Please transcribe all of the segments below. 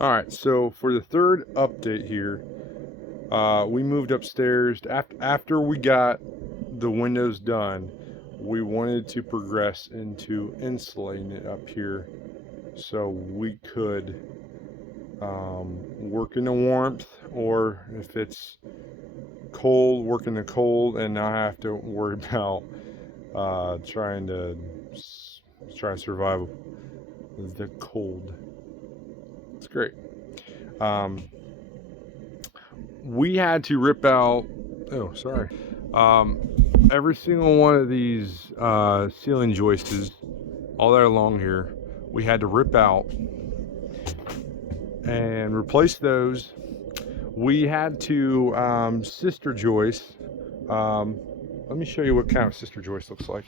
All right, so for the third update here, we moved upstairs. After we got the windows done, we wanted to progress into insulating it up here so we could work in the warmth, or if it's cold, work in the cold, and not have to worry about trying to survive the cold. It's great. Um, we had to rip out. Oh, sorry. Um, every single one of these ceiling joists, all that along here, we had to rip out and replace those. We had to sister joist. Um, Let me show you what kind of sister joist looks like.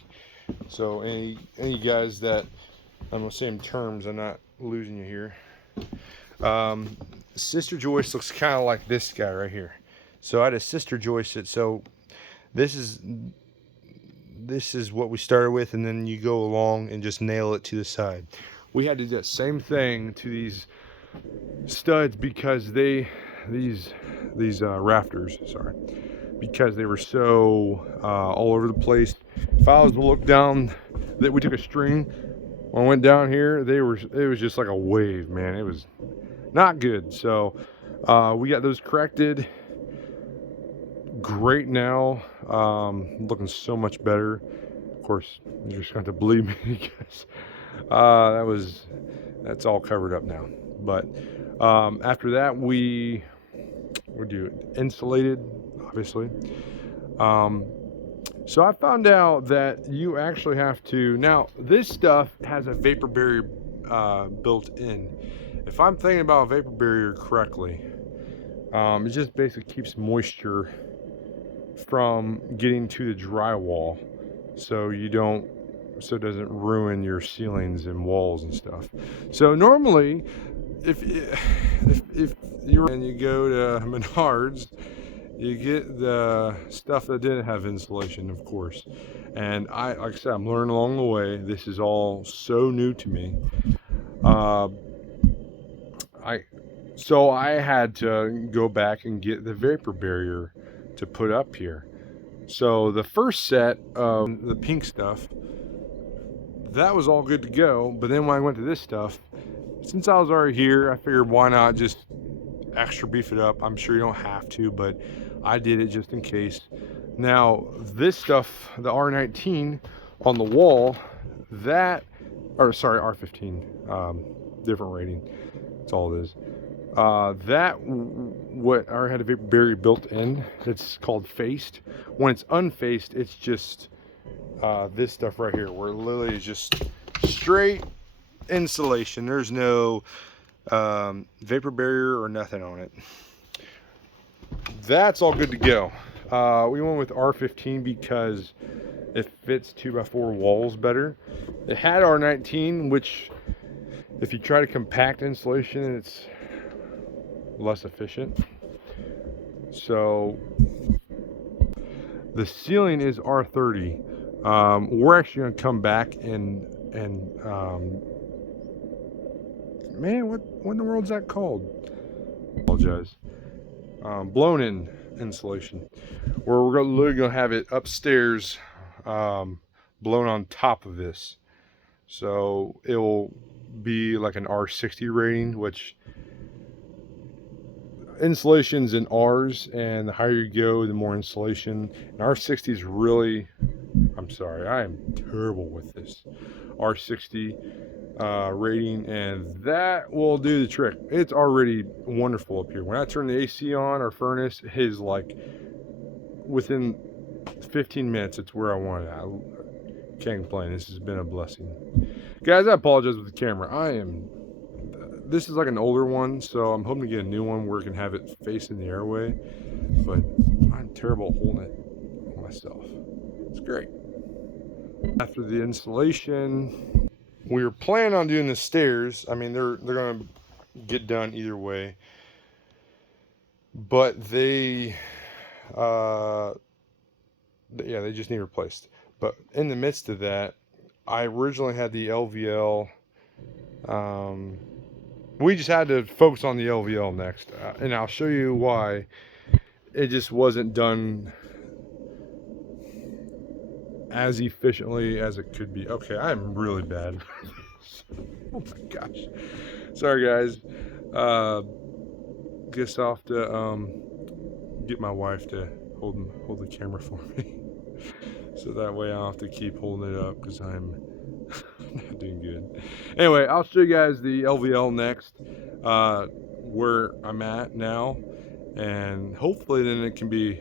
So any guys that I'm gonna say in terms, I'm not losing you here. Um, Sister joist looks kind of like this guy right here. So I had a sister joist it. So this is what we started with, and then you go along and just nail it to the side. We had to do that same thing to these studs because these rafters, sorry, because they were so all over the place. If I was to look down, that we took a string. When I went down here, it was just like a wave, man. It was not good. So we got those corrected. Great now. Looking so much better. Of course, you're just going to have to believe me because that's all covered up now. But after that, we do insulated, obviously. Um, so I found out that you actually have to. Now, this stuff has a vapor barrier built in. If I'm thinking about a vapor barrier correctly, it just basically keeps moisture from getting to the drywall, so it doesn't ruin your ceilings and walls and stuff. So normally, if you go to Menards, you get the stuff that didn't have insulation, of course. And like I said, I'm learning along the way. This is all so new to me. Uh, I so I had to go back and get the vapor barrier to put up here. So the first set of the pink stuff, that was all good to go. But then when I went to this stuff, since I was already here, I figured why not just extra beef it up. I'm sure you don't have to, but I did it just in case. Now this stuff, the R19 on the wall, R15, different rating. That's all it is. What I had a vapor barrier built in. It's called faced. When it's unfaced, it's just this stuff right here, where literally is just straight insulation. There's no vapor barrier or nothing on it. That's all good to go. We went with R15 because it fits 2x4 walls better. It had R19, which if you try to compact insulation, it's less efficient. So the ceiling is R30. We're actually going to come back and man, what in the world's that called? Apologize. Blown in insulation, where we're literally going to have it upstairs, blown on top of this. So it will be like an R60 rating, which insulation's in R's, and the higher you go, the more insulation. And R60 is really, I'm sorry, I am terrible with this. R60 rating, and that will do the trick. It's already wonderful up here. When I turn the AC on, our furnace is like within 15 minutes, it's where I want it. I can't complain. This has been a blessing. Guys, I apologize with the camera. This is like an older one, so I'm hoping to get a new one where I can have it facing the airway, but I'm terrible at holding it myself. It's great. After the installation, we were planning on doing the stairs. I mean, they're gonna get done either way, but they just need replaced. But in the midst of that, I originally had the LVL We just had to focus on the LVL next, and I'll show you why it just wasn't done as efficiently as it could be. Okay, I'm really bad. Oh my gosh. Sorry, guys. Guess I'll have to get my wife to hold the camera for me, so that way I'll have to keep holding it up because I'm not doing good. Anyway, I'll show you guys the LVL next, where I'm at now, and hopefully then it can be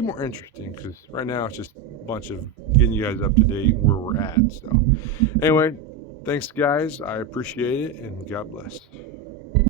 more interesting, because right now it's just a bunch of getting you guys up to date where we're at. So anyway, thanks guys, I appreciate it, and God bless.